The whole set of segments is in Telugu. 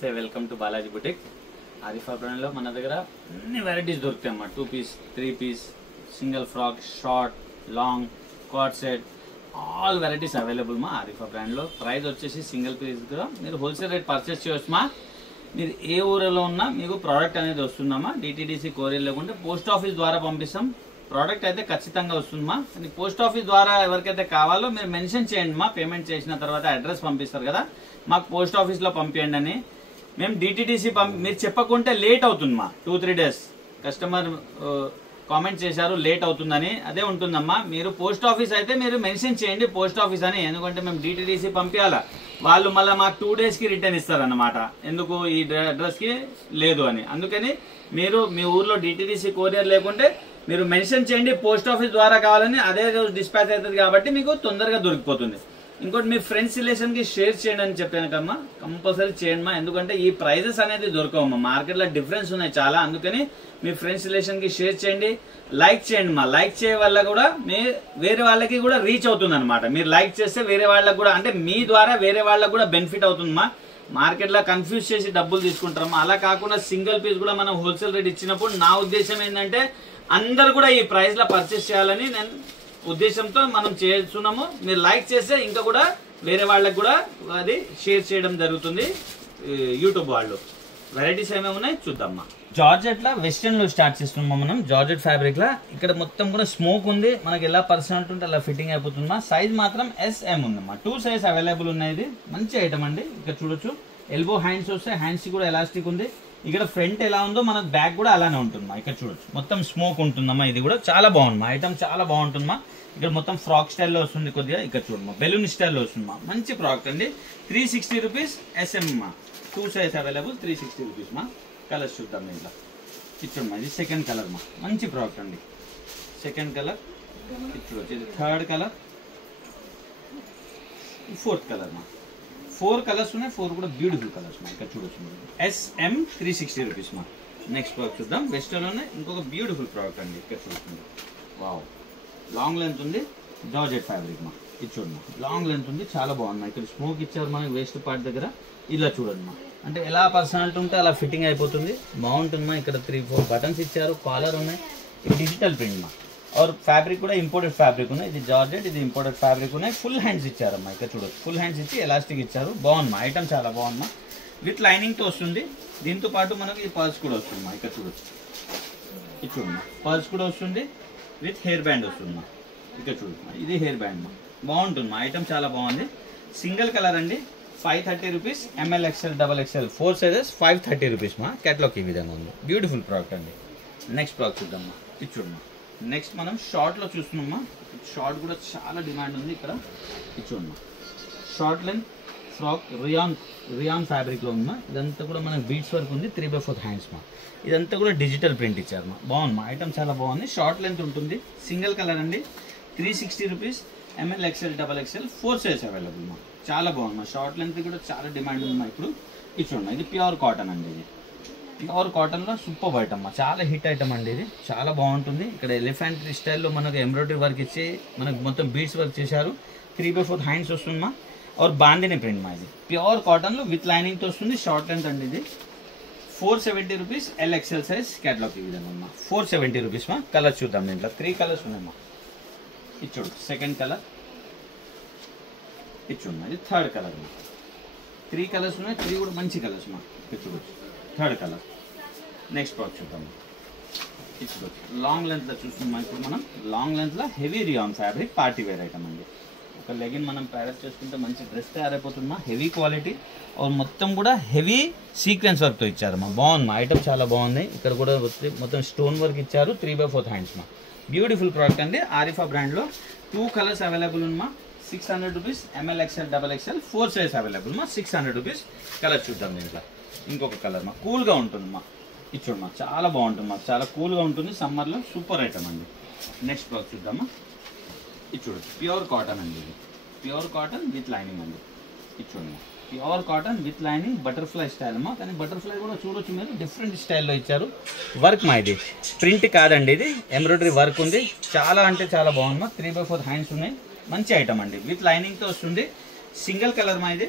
నమస్తే welcome to Balaji boutique Arifa brand లో మన దగ్గర అన్ని వెరైటీస్ దొరుకుతాయి అన్నమాట 2 piece 3 piece single frock short long cord set all varieties available మా ఆరిఫా బ్రాండ్ లో ప్రైస్ వచ్చేసి సింగిల్ పీస్ గా మీరు హోల్సేల్ రేట్ పర్చేస్ చేయొచ్చు మా మీరు ఏ ఊరిలో ఉన్నా మీకు ప్రోడక్ట్ అనేది వస్తుందమ్మా డిటిడిసి కొరియర్ లేకుంటే పోస్ట్ ఆఫీస్ ద్వారా పంపిస్తాం ప్రోడక్ట్ అయితే ఖచ్చితంగా వస్తుందమ్మా కానీ పోస్ట్ ఆఫీస్ ద్వారా ఎవరికైతే కావాలో మీరు మెన్షన్ చేయండి మా పేమెంట్ చేసిన తర్వాత అడ్రస్ పంపిస్తారు కదా మాకు పోస్ట్ ఆఫీస్ లో పంపించండి అని మేము డిటిడిసి మీరు చెప్పకుంటే లేట్ అవుతుందమ్మా 2-3 డేస్ కస్టమర్ కామెంట్ చేశారు లేట్ అవుతుందని అదే ఉంటుందమ్మా మీరు పోస్ట్ ఆఫీస్ అయితే మీరు మెన్షన్ చేయండి పోస్ట్ ఆఫీస్ అని ఎందుకంటే మేము డిటిడిసి పంపించాలా వాళ్ళు మళ్ళీ మాకు 2 డేస్ కి రిటర్న్ ఇస్తారన్నమాట ఎందుకు ఈ అడ్రస్ కి లేదు అని అందుకని మీరు మీ ఊర్లో డిటిడిసి కొరియర్ లేకుంటే మీరు మెన్షన్ చేయండి పోస్ట్ ఆఫీస్ ద్వారా కావాలని అదే రోజు డిస్పాచ్ అవుతుంది కాబట్టి మీకు తొందరగా దొరికిపోతుంది ఇంకోటి మీ ఫ్రెండ్స్ రిలేషన్ కి షేర్ చేయండి అని చెప్పాను కమ్మా కంపల్సరీ చేయండి ఎందుకంటే ఈ ప్రైజెస్ అనేది దొరకవమ్మా మార్కెట్ లో డిఫరెన్స్ ఉన్నాయి చాలా అందుకని మీ ఫ్రెండ్స్ రిలేషన్ కి షేర్ చేయండి లైక్ చేయండి మా లైక్ చేయ వల్ల కూడా వేరే వాళ్ళకి కూడా రీచ్ అవుతుంది అనమాట మీరు లైక్ చేస్తే వేరే వాళ్ళకి కూడా అంటే మీ ద్వారా వేరే వాళ్ళకి కూడా బెనిఫిట్ అవుతుందమ్మా మార్కెట్ లో కన్ఫ్యూజ్ చేసి డబ్బులు తీసుకుంటారమ్మా అలా కాకుండా సింగిల్ పీస్ కూడా మనం హోల్సేల్ రేట్ ఇచ్చినప్పుడు నా ఉద్దేశం ఏంటంటే అందరు కూడా ఈ ప్రైస్ లో పర్చేస్ చేయాలని నేను ఉద్దేశంతో మనం చేస్తున్నాము మీరు లైక్ చేస్తే ఇంకా కూడా వేరే వాళ్ళకి కూడా అది షేర్ చేయడం జరుగుతుంది యూట్యూబ్ వాళ్ళు వెరైటీస్ ఏమేమి ఉన్నాయి చూద్దామా జార్జెట్ లా వెస్టర్న్ లో స్టార్ట్ చేస్తున్నాం మనం జార్జెట్ ఫ్యాబ్రిక్ లా ఇక్కడ మొత్తం కూడా స్మోక్ ఉంది మనకి ఎలా పర్సనల్ ఉంటే అలా ఫిట్టింగ్ అయిపోతుందమ్మా సైజ్ మాత్రం SM ఉందమ్మా 2 సైజ్ అవైలబుల్ ఉన్నాయి ఇది మంచి ఐటమ్ అండి ఇక్కడ చూడొచ్చు ఎల్బో హ్యాండ్స్ వస్తాయి హ్యాండ్స్ కూడా ఎలాస్టిక్ ఉంది ఇక్కడ ఫ్రంట్ ఎలా ఉందో మనకు బ్యాక్ కూడా అలానే ఉంటుందమ్మా ఇక్కడ చూడొచ్చు మొత్తం స్మోక్ ఉంటుందమ్మా ఇది కూడా చాలా బాగుందమ్మా ఐటమ్ చాలా బాగుంటుందమ్మా ఇక్కడ మొత్తం ఫ్రాక్ స్టైల్లో వస్తుంది కొద్దిగా ఇక్కడ చూడమ్మా బెలూన్ స్టైల్లో వస్తుందమ్మా మంచి ప్రోడక్ట్ అండి 360 రూపీస్ SM అమ్మా 2 సైజ్ అవైలబుల్ 360 రూపీస్ మా కలర్స్ చూద్దాం ఇంట్లో ఇచ్చమ్మా ఇది సెకండ్ కలర్ మా మంచి ప్రోడక్ట్ అండి సెకండ్ కలర్ చూడొచ్చు ఇది థర్డ్ కలర్ ఫోర్త్ కలర్ మా 4 కలర్స్ ఉన్నాయి 4 కూడా బ్యూటిఫుల్ కలర్స్ మా ఇక్కడ చూడొచ్చు SM 360 రూపీస్ మా నెక్స్ట్ ప్రోడక్ట్ చూద్దాం వెస్టర్న్లోనే ఇంకొక బ్యూటిఫుల్ ప్రోడక్ట్ అండి ఇక్కడ చూస్తుంది వావ్ లాంగ్ లెంత్ ఉంది జార్జెట్ ఫ్యాబ్రిక్ మా ఇది చూడమ్మా లాంగ్ లెంత్ ఉంది చాలా బాగుంది ఇక్కడ స్మోక్ ఇచ్చారు మనకి వేస్ట్ పార్ట్ దగ్గర ఇలా చూడమ్మా అంటే ఎలా పర్సనాలిటీ ఉంటే అలా ఫిట్టింగ్ అయిపోతుంది బాగుంటుందమ్మా ఇక్కడ 3-4 బటన్స్ ఇచ్చారు కాలర్ ఉన్నాయి ఇది డిజిటల్ ప్రింట్ మా और ఫ్యాబ్రిక్ కూడా ఇంపోర్టెడ్ ఫ్యాబ్రిక్ ఉన్నాయి ఇది జార్జెట్ ఇది ఇంపోర్టెడ్ ఫ్యాబ్రిక్ ఉన్నాయి ఫుల్ హ్యాండ్స్ ఇచ్చారమ్మా ఇక్కడ చూడొచ్చు ఫుల్ హ్యాండ్స్ ఇచ్చి ఎలాస్టిక్ ఇచ్చారు బాగుందమ్మా ఐటమ్ చాలా బాగుందమ్మా విత్ లైనింగ్ తో వస్తుంది దీంతో పాటు మనకి ఈ పర్స్ కూడా వస్తుందమ్మా ఇక్కడ చూడొచ్చు ఇది చూడమ్మా పర్స్ కూడా వస్తుంది విత్ హెయిర్ బ్యాండ్ వస్తుందమ్మా ఇక్కడ చూడమ్మా ఇది హెయిర్ బ్యాండ్ మా బాగుంటుందమ్మా ఐటమ్ చాలా బాగుంది సింగిల్ కలర్ అండి 530 rupees ML XL XXL 4 sizes 530 rupees మా కేటలాగ్ ఈ విధంగా ఉంది బ్యూటిఫుల్ ప్రోడక్ట్ అండి నెక్స్ట్ ప్రోడక్ట్ చూద్దామా ఇది చూడమ్మా నెక్స్ట్ మనం షార్ట్ లో చూస్తున్నామా షార్ట్ కూడా చాలా డిమాండ్ ఉంది ఇక్కడ ఇది చూడమ్మా short length frock rayon fabric లో ఉందమ్మా ఇదంతా కూడా మనకి బీట్స్ వర్క్ ఉంది 3/4 హ్యాండ్స్ మా ఇదంతా కూడా డిజిటల్ ప్రింట్ ఇచ్చారు మా బాగుంది ఐటమ్ చాలా బాగుంది షార్ట్ లెంత్ ఉంటుంది సింగిల్ కలర్ అండి 360 rupees ML XL XXL 4 size available మా చాలా బాగుంది మా షార్ట్ లెంత్ కూడా చాలా డిమాండ్ ఉంది మా ఇప్పుడు ఇది చూడండి ఇది ప్యూర్ కాటన్ అండి ఇది ప్యూర్ కాటన్ లో సూపర్ ఐటమ్ మా చాలా హిట్ ఐటమ్ అండి ఇది చాలా బాగుంటుంది ఇక్కడ ఎలిఫెంట్ స్టైల్లో మనకు ఎంబ్రాయిడరీ వర్క్ ఇచ్చి మనకు మొత్తం బీడ్స్ వర్క్ చేశారు 3/4 హ్యాండ్స్ వస్తుంది మా और బాందిని ప్రింట్ మా ఇది ప్యూర్ కాటన్ లో విత్ లైనింగ్ తో వస్తుంది షార్ట్ లెంత్ అండి ఇది 470 రూపీస్ LXL సైజ్ కేటలాగ్ ఈ విధంగా ఉందా 470 రూపీస్ మా కలర్ చూద్దాం దీంట్లో 3 కలర్స్ ఉన్నాయమ్మా ఇది చూడు సెకండ్ కలర్ ఇది చూడండి ఇది థర్డ్ కలర్ మా 3 కలర్స్ ఉన్నాయి 3 కూడా మంచి కలర్స్ మా ఇది చూడొచ్చు థర్డ్ కలర్ నెక్స్ట్ ప్రోడక్ట్ చూద్దాం ఇది చూడొచ్చు లాంగ్ లెంత్ లో చూస్తున్నాం ఇప్పుడు మనం లాంగ్ లెంత్ లో heavy rayon fabric party wear item అండి ఒక లెగిన్ మనం ప్యారప్ చేసుకుంటే మంచి డ్రెస్ తయారైపోతుందమ్మా హెవీ క్వాలిటీ మొత్తం కూడా హెవీ సీక్వెన్స్ వర్క్ తో ఇచ్చారమ్మా బాగుంది ఐటమ్ చాలా బాగుంది ఇక్కడ కూడా మొత్తం స్టోన్ వర్క్ ఇచ్చారు 3/4 హ్యాండ్స్ మా బ్యూటిఫుల్ ప్రోడక్ట్ అండి ఆరిఫా బ్రాండ్ లో 2 కలర్స్ అవైలబుల్ ఉందమ్మా 600 rupees ML XL XXL 4 size available మా 600 రూపీస్ కలర్ చూద్దాం దీంట్లో ఇంకొక కలర్ మా కూల్ గా ఉంటుందమ్మా ఇది చూడమ్మా చాలా బాగుంటుంది మా చాలా కూల్ గా ఉంటుంది సమ్మర్ లో సూపర్ ఐటమ్ అండి నెక్స్ట్ ప్రోడక్ట్ చూద్దామా ఇది చూడొచ్చు ప్యూర్ కాటన్ అండి ఇది ప్యూర్ కాటన్ విత్ లైనింగ్ అండి ఇది చూడండి pure cotton with lining butterfly style అమ్మా కానీ బటర్ఫ్లై కూడా చూడొచ్చు మీరు డిఫరెంట్ స్టైల్లో ఇచ్చారు వర్క్ మా ఇది ప్రింట్ కాదండి ఇది ఎంబ్రాయిడరీ వర్క్ ఉంది చాలా అంటే చాలా బాగుంది 3/4 హ్యాండ్స్ ఉన్నాయి మంచి ఐటమ్ అండి విత్ లైనింగ్ తో వస్తుంది సింగిల్ కలర్ మా ఇది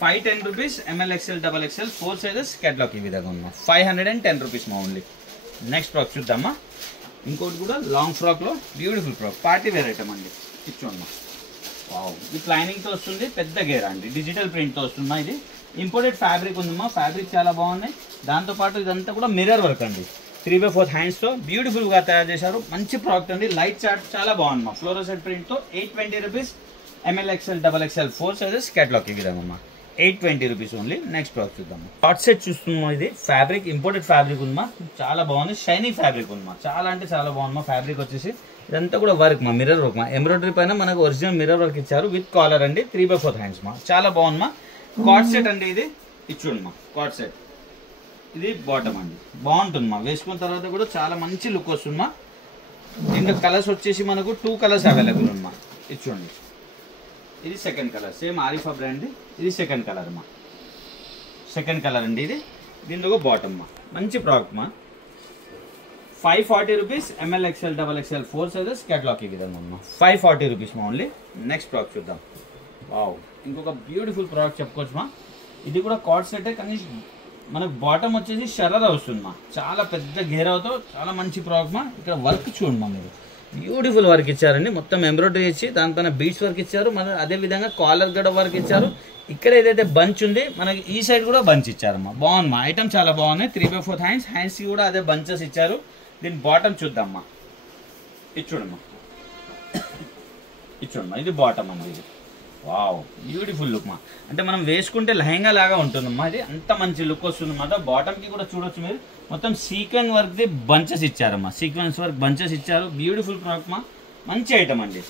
510 rupees M L XL double XL 4 sizes catalogue ఈ విధంగా ఉందమ్మా 510 రూపీస్ మా ఓన్లీ. నెక్స్ట్ ఫ్రాక్ చూద్దామా. ఇంకోటి కూడా లాంగ్ ఫ్రాక్లో beautiful frock party wear item అండి. ఇచ్చోమ్మా వావ్, ఇది లైనింగ్తో వస్తుంది, పెద్ద గేర్ అండి, డిజిటల్ ప్రింట్తో వస్తుందా. ఇది ఇంపోర్టెడ్ ఫ్యాబ్రిక్ ఉందమ్మా, ఫ్యాబ్రిక్ చాలా బాగున్నాయి. దాంతోపాటు ఇదంతా కూడా మిర్రర్ వర్క్ అండి, 3/4 హ్యాండ్స్తో బ్యూటిఫుల్గా తయారు చేశారు. మంచి ప్రోడక్ట్ అండి, లైట్ చార్ట్ చాలా బాగుందమ్మా. ఫ్లోరోసెంట్ ప్రింట్తో 820 rupees M L XL double XL 4 sizes catalogue ఈ విధంగా అమ్మా 820 రూపీస్ ఓన్లీ. నెక్స్ట్ ప్రోడక్ట్ చూద్దాం. హాట్ సెట్ చూస్తున్నాం, ఇది ఫ్యాబ్రిక్ ఇంపోర్టెడ్ ఫ్యాబ్రిక్ ఉందమ్మా, చాలా బాగుంది. షైనింగ్ ఫ్యాబ్రిక్ ఉందమ్మా, చాలా అంటే చాలా బాగుందమ్మా. ఫ్యాబ్రిక్ వచ్చేసి ఇదంతా కూడా వర్క్ మా, మిర్రర్ వర్క్ మా, ఎంబ్రాయిడరీ పైన మనకు ఒరిజినల్ మిర్రర్ వర్క్ ఇచ్చారు విత్ కాలర్ అండి. 3/4 హ్యాండ్స్ మా, చాలా బాగుందమ్మా. కాట్ సెట్ అండి, ఇది ఇచ్చుండమ్మా కాట్ సెట్. ఇది బాటమ్ అండి, బాగుంటుందమ్మా, వేసుకున్న తర్వాత కూడా చాలా మంచి లుక్ వస్తుందమ్మా. దీంట్లో కలర్స్ వచ్చేసి మనకు 2 కలర్స్ అవైలబుల్ ఉందమ్మా. ఇది చూడండి, ఇది second colour, same Arifa brand. ఇది సెకండ్ కలర్ అమ్మా, సెకండ్ కలర్ అండి. ఇది దీంట్లో బాటమ్ మా, మంచి ప్రోడక్ట్ మా. 540 rupees M L XL double XL 4 sizes catalogue ఈ విధంగా అమ్మా 540 రూపీస్ మా ఓన్లీ. నెక్స్ట్ ప్రోడక్ట్ చూద్దాం. వావ్, ఇంకొక బ్యూటిఫుల్ ప్రోడక్ట్ చెప్పుకోవచ్చు మా. ఇది కూడా కాట్ సెట్, కానీ మనకు బాటమ్ వచ్చేసి షర్రర్ వస్తుంది మా, చాలా పెద్ద గేరావుతో చాలా మంచి ప్రోడక్ట్ మా. ఇక్కడ వర్క్ చూడండి మా, మీరు బ్యూటిఫుల్ వర్క్ ఇచ్చారండి, మొత్తం ఎంబ్రాయిడరీ ఇచ్చి దానిపైన బీడ్స్ వర్క్ ఇచ్చారు. మన అదే విధంగా కాలర్ కూడా వర్క్ ఇచ్చారు. ఇక్కడ ఏదైతే బంచ్ ఉంది మనకి ఈ సైడ్ కూడా బంచ్ ఇచ్చారమ్మా, బాగుందమ్మా. ఐటమ్ చాలా బాగున్నాయి. 3/4 హ్యాండ్స్, హ్యాండ్స్ కూడా అదే బంచెస్ ఇచ్చారు. దీని బాటమ్ చూద్దామ్మా, ఇది చూడమ్మా, ఇది చూడమ్మా, ఇది బాటమ్ అండి. ఇది వావ్, బ్యూటిఫుల్ లుక్ మా, అంటే మనం వేసుకుంటే లెహంగా లాగా ఉంటుందమ్మా. ఇది అంత మంచి లుక్ వస్తుంది అన్నమాట. బాటమ్కి కూడా చూడొచ్చు మీరు, మొత్తం సీక్వెన్స్ వర్క్ ది బంచెస్ ఇచ్చారమ్మా, సీక్వెన్స్ వర్క్ బంచెస్ ఇచ్చారు. బ్యూటిఫుల్ ప్రోడక్ట్ మా, మంచి ఐటమ్ అండి.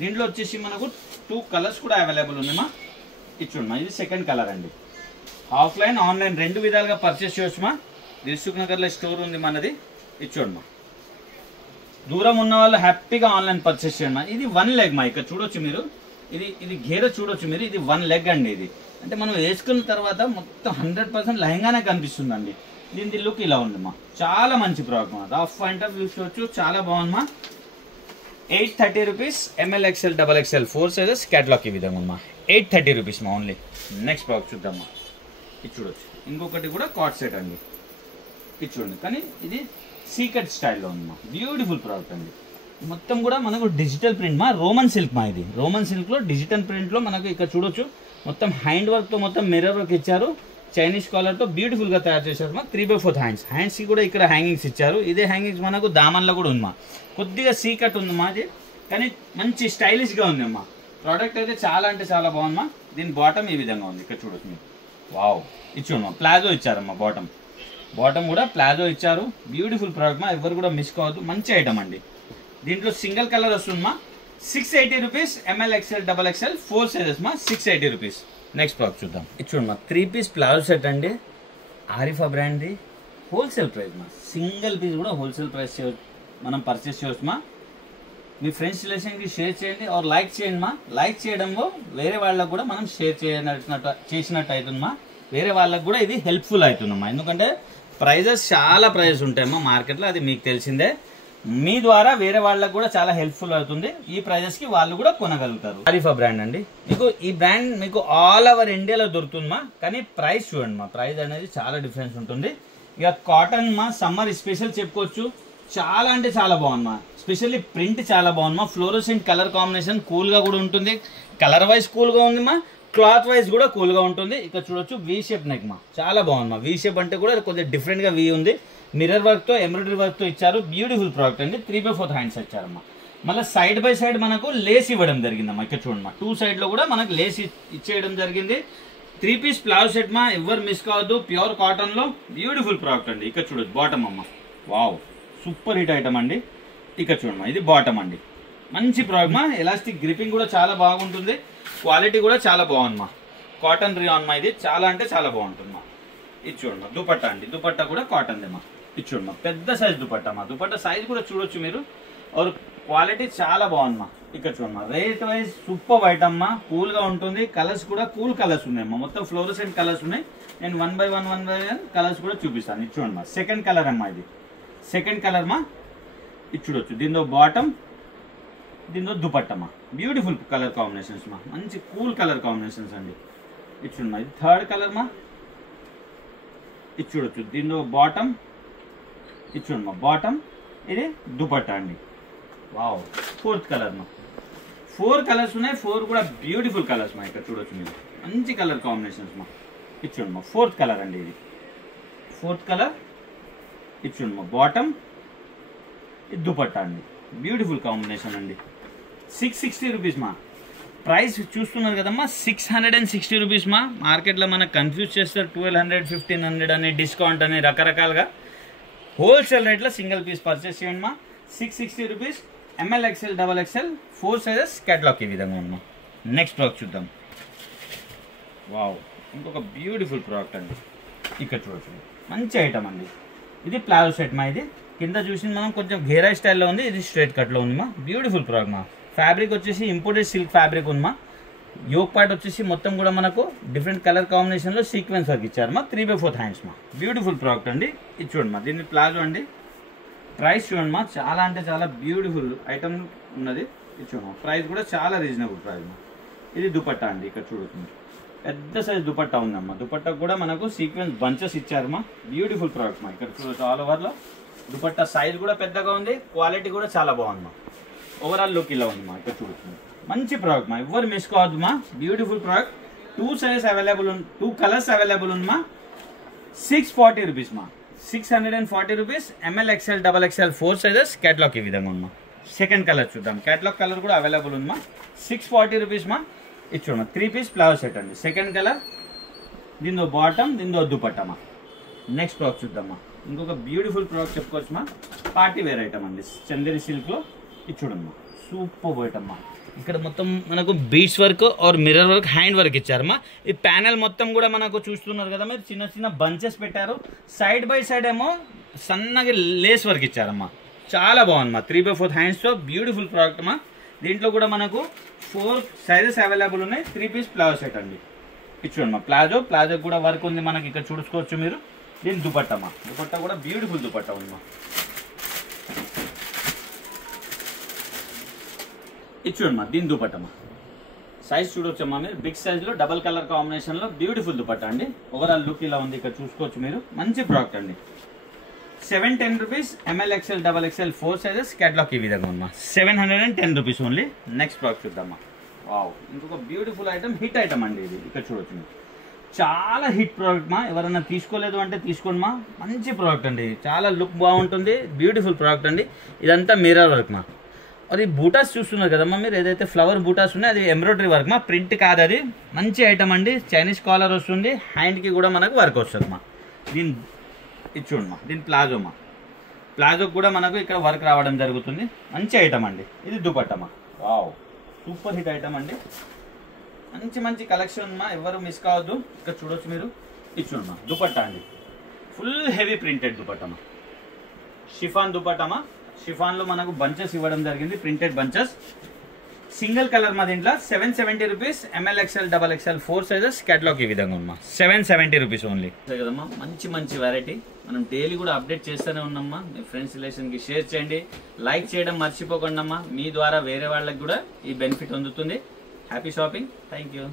దీంట్లో వచ్చేసి మనకు 2 కలర్స్ కూడా అవైలబుల్ ఉన్నాయమ్మా. ఇది చూడమ్మా, ఇది సెకండ్ కలర్ అండి. ఆఫ్లైన్ ఆన్లైన్ 2 విధాలుగా పర్చేస్ చేయొచ్చుమా. దిల్సుఖ్ నగర్లో స్టోర్ ఉంది మనది. ఇది చూడమ్మా, దూరం ఉన్న వాళ్ళు హ్యాపీగా ఆన్లైన్ పర్చేస్ చేయండి. ఇది 1 లెగ్ మా, ఇక్కడ చూడొచ్చు మీరు, ఇది గేర చూడొచ్చు మీరు, ఇది 1 లెగ్ అండి. ఇది అంటే మనం వేసుకున్న తర్వాత మొత్తం 100% లెహంగానే కనిపిస్తుందండి. దీని లుక్ ఇలా ఉందమ్మా, చాలా మంచి ప్రోడక్ట్ మా. రఫ్ అండ్ టఫ్ చూసుకోవచ్చు, చాలా బాగుందమ్మా. 830 rupees M L XL double XL 4 sizes catalogue ఈ విధంగా ఉందమ్మా 830 రూపీస్ మా ఓన్లీ. నెక్స్ట్ ప్రోడక్ట్ చూద్దామా. ఇది చూడొచ్చు, ఇంకొకటి కూడా కాట్ సెట్ అండి. ఇది చూడండి, కానీ ఇది సీక్రెట్ స్టైల్లో ఉందమ్మా, బ్యూటిఫుల్ ప్రోడక్ట్ అండి. మొత్తం కూడా మనకు డిజిటల్ ప్రింట్ మా, రోమన్ సిల్క్ మా. ఇది రోమన్ సిల్క్లో డిజిటల్ ప్రింట్లో మనకు ఇక్కడ చూడొచ్చు, మొత్తం హ్యాండ్ వర్క్తో మొత్తం మిర్రర్ వర్క్ ఇచ్చారు. చైనీస్ కాలర్తో బ్యూటిఫుల్గా తయారు చేశారు మా. 3/4 హ్యాండ్స్, హ్యాండ్స్కి కూడా ఇక్కడ హ్యాంగింగ్స్ ఇచ్చారు. ఇదే హ్యాంగింగ్స్ మనకు దామన్లో కూడా ఉందమ్మా. కొద్దిగా సీకట్ ఉందమ్మా అది, కానీ మంచి స్టైలిష్గా ఉందమ్మా. ప్రోడక్ట్ అయితే చాలా అంటే చాలా బాగుందమ్మా. దీని బాటమ్ ఈ విధంగా ఉంది, ఇక్కడ చూడొచ్చు మీరు. వావ్, ఇచ్చుండమ్మా, ప్లాజో ఇచ్చారమ్మా. బాటమ్ కూడా ప్లాజో ఇచ్చారు. బ్యూటిఫుల్ ప్రోడక్ట్ మా, ఎవరు కూడా మిస్ కావద్దు, మంచి ఐటమ్ అండి. దీంట్లో సింగిల్ కలర్ వస్తుందమ్మా. 680 rupees M L XL double XL 4 sizes మా, 680 రూపీస్. నెక్స్ట్ ప్రోడక్ట్ చూద్దాం. ఇది చూడమ్మా, 3 పీస్ ప్లాజో సెట్ అండి, ఆరిఫా బ్రాండ్ది. హోల్సేల్ ప్రైస్ మా, సింగిల్ పీస్ కూడా హోల్సేల్ ప్రైస్ మనం పర్చేస్ చేయవచ్చు మా. మీ ఫ్రెండ్స్ రిలేషన్కి షేర్ చేయండి, ఆర్ లైక్ చేయండి మా. లైక్ చేయడంలో వేరే వాళ్ళకు కూడా మనం షేర్ చేసినట్టు అవుతుందమ్మా. వేరే వాళ్ళకు కూడా ఇది హెల్ప్ఫుల్ అవుతుందమ్మా. ఎందుకంటే ప్రైజెస్ చాలా ప్రైజెస్ ఉంటాయమ్మా మార్కెట్లో, అది మీకు తెలిసిందే. మీ ద్వారా వేరే వాళ్ళకు కూడా చాలా హెల్ప్ఫుల్ అవుతుంది. ఈ ప్రైజెస్ కి వాళ్ళు కూడా కొనగలుగుతారు. ఆరిఫా బ్రాండ్ అండి, మీకు ఈ బ్రాండ్ మీకు ఆల్ ఓవర్ ఇండియాలో దొరుకుతుందమ్మా. కానీ ప్రైస్ చూడండి మా, ప్రైస్ అనేది చాలా డిఫరెన్స్ ఉంటుంది. ఇక కాటన్ మా సమ్మర్ స్పెషల్ చెప్పుకోవచ్చు, చాలా అంటే చాలా బాగుందమ్మా. స్పెషల్లీ ప్రింట్ చాలా బాగుందమ్మా. ఫ్లోరోసెంట్ కలర్ కాంబినేషన్ కూల్ గా కూడా ఉంటుంది. కలర్ వైజ్ కూల్ గా ఉందమ్మా, క్లాత్ వైజ్ కూడా కూల్ గా ఉంటుంది. ఇక్కడ చూడొచ్చు, వీ షేప్ నెక్ మా, చాలా బాగుందమ్మా. వీ షేప్ అంటే కూడా కొద్దిగా డిఫరెంట్ గా వీ ఉంది. మిర్రర్ వర్క్ తో ఎంబ్రాయిడరీ వర్క్ తో ఇచ్చారు. బ్యూటిఫుల్ ప్రోడక్ట్ అండి. 3/4 హ్యాండ్స్ ఇచ్చారమ్మా. మళ్ళీ సైడ్ బై సైడ్ మనకు లేస్ ఇవ్వడం జరిగిందమ్మా. ఇక్కడ చూడమ్మా, 2 సైడ్ లో కూడా మనకు లేస్ ఇచ్చేయడం జరిగింది. 3 పీస్ ప్లాజో సెట్ మా, ఎవరు మిస్ కావద్దు. ప్యూర్ కాటన్ లో బ్యూటిఫుల్ ప్రోడక్ట్ అండి. ఇక్కడ చూడొచ్చు బాటమ్ అమ్మ, వావ్ సూపర్ హిట్ ఐటమ్ అండి. ఇక్కడ చూడమ్మా, ఇది బాటమ్ అండి, మంచి ప్రోడక్ట్ మా. ఎలాస్టిక్ గ్రిపింగ్ కూడా చాలా బాగుంటుంది. క్వాలిటీ కూడా చాలా బాగుందమ్మా. కాటన్ రియాన్ మా, ఇది చాలా అంటే చాలా బాగుంటుందమ్మా. ఇది చూడమ్మా, దుపట్టా అండి, దుపట్టా కూడా కాటన్ దేమా. ఇది చూడమ్మా, పెద్ద సైజ్ దుపట్టా మా. దుపట్టా సైజ్ కూడా చూడొచ్చు మీరు, और క్వాలిటీ చాలా బాగుందమ్మా. ఇక్కడ చూడమ్మా, రేట్ వైజ్ సూపర్ ఐటమ్ మా, కూల్ గా ఉంటుంది. కలర్స్ కూడా కూల్ కలర్స్ ఉన్నాయమ్మా, మొత్తం ఫ్లోరోసెంట్ కలర్స్ ఉన్నాయి. నేను 1 by 1 కలర్స్ కూడా చూపిస్తాను. ఇది చూడమ్మా, సెకండ్ కలర్ అమ్మా, ఇది సెకండ్ కలర్ మా. ఇది చూడొచ్చు, దీంతో బాటమ్, దీంతో దుపట్టమ్మా. బ్యూటిఫుల్ కలర్ కాంబినేషన్స్ మా, మంచి కూల్ కలర్ కాంబినేషన్స్ అండి. ఇది చూడమ్మా, ఇది థర్డ్ కలర్ మా, ఇది చూడొచ్చు. దీనిలో బాటమ్, ఇది చూడమ్మా బాటమ్, ఇది దుపట్టా అండి. వావ్, ఫోర్త్ కలర్ మా. 4 కలర్స్ ఉన్నాయి, 4 కూడా బ్యూటిఫుల్ కలర్స్ మా. ఇక్కడ చూడొచ్చు మీరు, మంచి కలర్ కాంబినేషన్స్ మా. ఇది చూడమ్మా ఫోర్త్ కలర్ అండి, ఇది ఫోర్త్ కలర్. ఇది చూడమ్మా బాటమ్, ఇది దుపట్టా అండి. బ్యూటిఫుల్ కాంబినేషన్ అండి. 660 రూపీస్ మా. ప్రైస్ చూస్తున్నారు కదమ్మా, 660 రూపీస్ మా. మార్కెట్లో మనకు కన్ఫ్యూజ్ చేస్తారు 1200, 1500 అని, డిస్కౌంట్ అని రకరకాలుగా. హోల్సేల్ రేట్లో సింగిల్ పీస్ పర్చేస్ చేయండి మా. 660 rupees. ML, XL, XXL 4 sizes catalogue ఈ విధంగా ఉన్నాం. నెక్స్ట్ ప్రోడక్ట్ చూద్దాం. వావ్, ఇంకొక బ్యూటిఫుల్ ప్రోడక్ట్ అండి. ఇక్కడ చూడొచ్చు, మంచి ఐటమ్ అండి. ఇది ప్లాజో సెట్ మా. ఇది కింద చూసింది మనం కొంచెం ఘేరా స్టైల్లో ఉంది, ఇది స్ట్రైట్ కట్లో ఉంది మా. బ్యూటిఫుల్ ప్రోడక్ట్ మా. ఫ్యాబ్రిక్ వచ్చేసి ఇంపోర్టెడ్ సిల్క్ ఫ్యాబ్రిక్ ఉంది మా. యోక్ పార్ట్ వచ్చేసి మొత్తం కూడా మనకు డిఫరెంట్ కలర్ కాంబినేషన్లో సీక్వెన్స్ వర్క్ ఇచ్చారు మా. 3/4 హ్యాండ్స్ మా. బ్యూటిఫుల్ ప్రోడక్ట్ అండి. ఇది చూడండి మా, దీన్ని ప్లాజో అండి. ప్రైస్ చూడండి మా, చాలా అంటే చాలా బ్యూటిఫుల్ ఐటమ్ ఉన్నది. ఇది చూడండి, ప్రైస్ కూడా చాలా రీజనబుల్ ప్రైస్ మా. ఇది దుపట్టా అండి. ఇక్కడ చూడొచ్చు, పెద్ద సైజ్ దుపట్టా ఉందమ్మా. దుపట్టా కూడా మనకు సీక్వెన్స్ బంచెస్ ఇచ్చారు మా. బ్యూటిఫుల్ ప్రోడక్ట్ మా. ఇక్కడ చూడొచ్చు, ఆల్ ఓవర్లో దుపట్టా సైజ్ కూడా పెద్దగా ఉంది, క్వాలిటీ కూడా చాలా బాగుంది మా. ఓవరాల్ లుక్ ఇలా ఉంది మా. ఇక్కడ చూడొచ్చు, మంచి ప్రోడక్ట్ మా. ఎవరు మిస్ కావద్దు మా. Beautiful product. 2 sizes available, 2 colours available ఉంది మా. 640 రూపీస్ మా. 640 rupees. ML, XL, XXL 4 sizes catalogue ఈ విధంగా ఉంది మా. సెకండ్ కలర్ చూద్దాం. క్యాటలాగ్ కలర్ కూడా అవైలబుల్ ఉంది మా. 640 రూపీస్ మా. ఇది చూడమ్మా, 3 పీస్ ప్లాజో సెట్ అండి. సెకండ్ కలర్, దీనిలో బాటమ్, దీనిలో దుపట్టా మా. నెక్స్ట్ ప్రోడక్ట్ చూద్దామా. ఇంకొక బ్యూటిఫుల్ ప్రోడక్ట్ చెప్పుకోవచ్చు మా. పార్టీ వేర్ ఐటమ్ అండి, చందేరి సిల్క్లో. ఇది చూడమ్మా, సూపర్ ఐటమ్ మా. ఇక్కడ మొత్తం మనకు beads work or mirror work, hand work ఇచ్చారమ్మా. ఈ ప్యానెల్ మొత్తం కూడా మనకు చూస్తున్నారు కదా మీరు, చిన్న చిన్న బంచెస్ పెట్టారు. సైడ్ బై సైడ్ ఏమో సన్నగా లేస్ వర్క్ ఇచ్చారమ్మా. చాలా బాగుందమ్మా. 3/4 హ్యాండ్స్తో బ్యూటిఫుల్ ప్రోడక్ట్ మా. దీంట్లో కూడా మనకు 4 సైజెస్ అవైలబుల్ ఉన్నాయి. 3 పీస్ ప్లాజో సెట్ అండి. ఇది చూడమ్మా, ప్లాజో కూడా వర్క్ ఉంది మనకి. ఇక్కడ చూసుకోవచ్చు మీరు. దీని దుపట్టా మా. దుపట్టా కూడా బ్యూటిఫుల్ దుపట్టా ఉందమ్మా. ఇది చూడమ్మా, దీని దుపట్టమ్మా. సైజ్ చూడొచ్చమ్మా మీరు, బిగ్ సైజ్లో డబల్ కలర్ కాంబినేషన్లో బ్యూటిఫుల్ దుపట్టా అండి. ఓవరాల్ లుక్ ఇలా ఉంది. ఇక్కడ చూసుకోవచ్చు మీరు, మంచి ప్రోడక్ట్ అండి. 710 rupees. ML, XL, XXL 4 sizes catalogue ఈ విధంగా ఉందమ్మా. 710 రూపీస్ ఓన్లీ. నెక్స్ట్ ప్రోడక్ట్ చూద్దామా. వావ్, ఇంకొక బ్యూటిఫుల్ ఐటమ్, హిట్ ఐటమ్ అండి ఇది. ఇక్కడ చూడొచ్చు మీరు, చాలా హిట్ ప్రోడక్ట్ మా. ఎవరైనా తీసుకోలేదు అంటే తీసుకోండి మా. మంచి ప్రోడక్ట్ అండి, చాలా లుక్ బాగుంటుంది. బ్యూటిఫుల్ ప్రోడక్ట్ అండి. ఇదంతా మిర్రర్ వర్క్ మా. అది బూటాస్ చూస్తున్నారు కదమ్మా మీరు, ఏదైతే ఫ్లవర్ బూటాస్ ఉన్నాయో అది ఎంబ్రాయిడరీ వర్క్ మా. ప్రింట్ కాదు అది. మంచి ఐటమ్ అండి. చైనీస్ కాలర్ వస్తుంది, హ్యాండ్కి కూడా మనకు వర్క్ వస్తుంది మా. దీని ఇది చూడమ్మా, దీని ప్లాజో మా. ప్లాజోకి కూడా మనకు ఇక్కడ వర్క్ రావడం జరుగుతుంది. మంచి ఐటమ్ అండి. ఇది దుపట్టమా. వావ్, సూపర్ హిట్ ఐటమ్ అండి. మంచి మంచి కలెక్షన్ మా, ఎవరు మిస్ కావద్దు. ఇక్కడ చూడొచ్చు మీరు. ఇది చూడమ్మా, దుపట్టా అండి. ఫుల్ హెవీ ప్రింటెడ్ దుపట్టమా. షిఫాన్ దుపట్టమా. షిఫాన్లో మనకు బంచెస్ ఇవ్వడం జరిగింది, ప్రింటెడ్ బంచెస్. సింగిల్ కలర్ మా. దీంట్లో 770 rupees. ML, XL, XXL 4 sizes catalogue ఈ విధంగా ఉందమ్మా. 770 రూపీస్ ఓన్లీ. కదమ్మా, మంచి మంచి వెరైటీ మనం డైలీ కూడా అప్డేట్ చేస్తూనే ఉన్నామ్మా. మీ ఫ్రెండ్స్ రిలేషన్కి షేర్ చేయండి, లైక్ చేయడం మర్చిపోకండి అమ్మా. మీ ద్వారా వేరే వాళ్ళకి కూడా ఈ బెనిఫిట్ అందుతుంది. Happy shopping. Thank you.